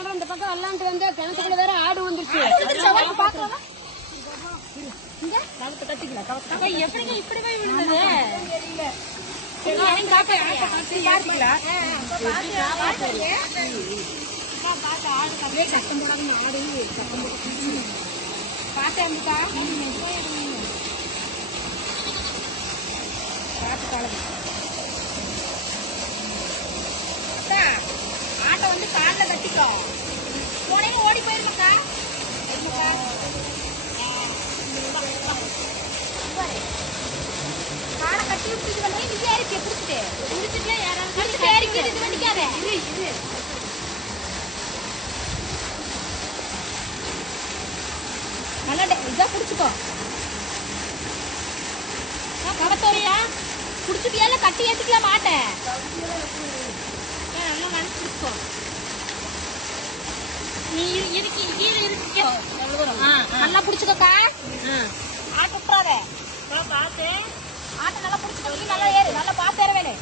பக்கம் விளாண்டு வந்து கிணத்துக்குள்ள வேற ஆடு வந்துருச்சு. கவத்தை எப்படிங்க இப்படி போய் விழுந்தது? பாக்கலாம் சத்தம் போடாம ஆடு சத்தம் போட்டு பழகு அக்கா, ஆட்டை வந்து போனேன்னு ஓடி போயிருமாக்கா காலை கட்டி விட்டுட்டு வந்து நீ ஏறிக்க பிடிச்சிட்டு பிடிச்சிட்டு யாராவது பிடிச்சிட்டு ஏறிக்க இது பண்ணிக்காத இரு இரு. நல்லா டே- இதா பிடிச்சிக்கோ கவத்தோரியா? பிடிச்சிட்டியால கட்டி ஏத்திக்கலாம் மாட்டேன் நல்லா மனசு பிடிச்சிக்கோ ஆட்டை நல்லா பிடிச்சிக்கோ நீ நல்லா ஏறு நல்லா பார்த்து ஏற வேணும்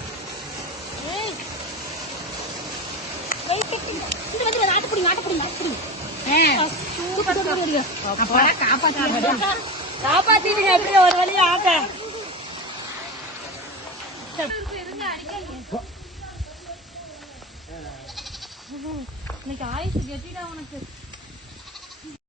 ஆட்டு பிடிங்க ஆட்டு பிடிங்க ஆட்டு பிடிங்க. காப்பாத்தி காப்பாத்திடுங்க அப்படியே ஒரு வழியா ஆட்ட. இன்னைக்கு ஆயுசு கெட்டிடா உனக்கு.